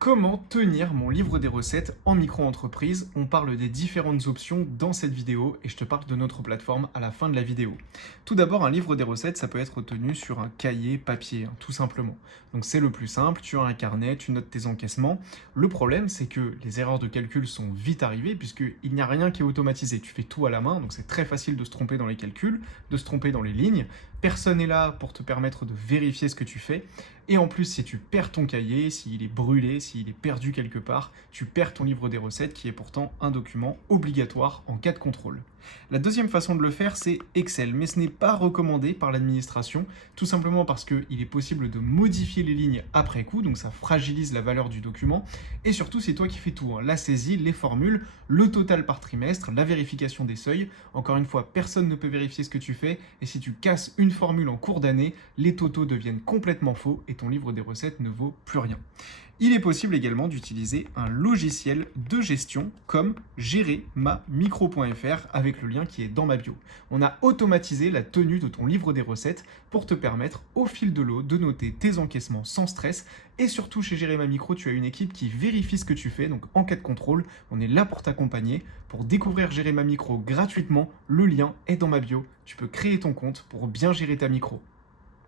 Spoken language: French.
Comment tenir mon livre des recettes en micro-entreprise? On parle des différentes options dans cette vidéo et je te parle de notre plateforme à la fin de la vidéo. Tout d'abord, un livre des recettes, ça peut être tenu sur un cahier papier, tout simplement. Donc c'est le plus simple, tu as un carnet, tu notes tes encaissements. Le problème, c'est que les erreurs de calcul sont vite arrivées puisqu'il n'y a rien qui est automatisé. Tu fais tout à la main, donc c'est très facile de se tromper dans les calculs, de se tromper dans les lignes. Personne n'est là pour te permettre de vérifier ce que tu fais. Et en plus, si tu perds ton cahier, s'il est brûlé, s'il est perdu quelque part, tu perds ton livre des recettes qui est pourtant un document obligatoire en cas de contrôle. La deuxième façon de le faire, c'est Excel, mais ce n'est pas recommandé par l'administration, tout simplement parce qu'il est possible de modifier les lignes après coup, donc ça fragilise la valeur du document, et surtout c'est toi qui fais tout, la saisie, les formules, le total par trimestre, la vérification des seuils. Encore une fois, personne ne peut vérifier ce que tu fais, et si tu casses une formule en cours d'année, les totaux deviennent complètement faux et ton livre des recettes ne vaut plus rien. Il est possible également d'utiliser un logiciel de gestion comme geremamicro.fr avec le lien qui est dans ma bio. On a automatisé la tenue de ton livre des recettes pour te permettre au fil de l'eau de noter tes encaissements sans stress. Et surtout chez Gérer Ma Micro, tu as une équipe qui vérifie ce que tu fais. Donc en cas de contrôle, on est là pour t'accompagner. Pour découvrir Gérer Ma Micro gratuitement, le lien est dans ma bio. Tu peux créer ton compte pour bien gérer ta micro.